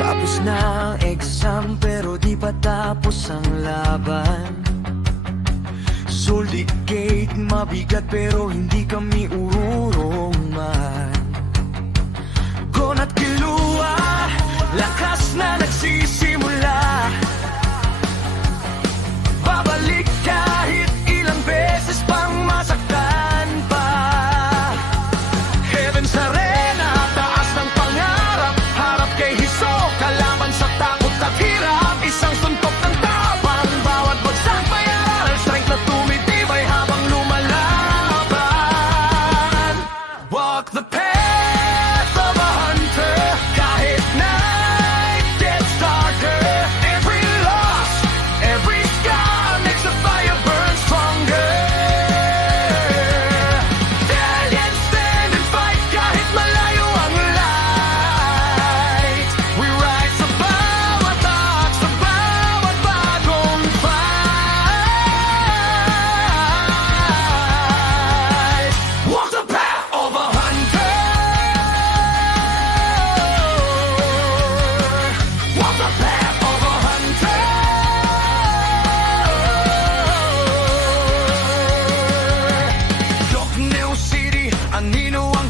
Tapos na ang exam pero di pa tapos ang laban. Soldicate, mabigat pero hindi kami ururong man. Gon at kiluwa, lakas na nagsisimula. Babalik kahit ilang beses pang masaktan pa. Heaven's Arena, taas ng pangarap. Harap kay Hiso, kalaban sa takot at hirap. Isang suntok ng tapang, bawat bagsak may aral. Strength na tumitibay habang lumalaban. Walk the path of a hunter, kahit night gets darker. Every loss, every scar makes the fire burn stronger. Valiant stand and fight kahit malayo ang light. We rise sa bawat taak, sa bawat bagong fight. Walk the path of a hunter. Walk the path of a hunter. Yoknew City, anino ang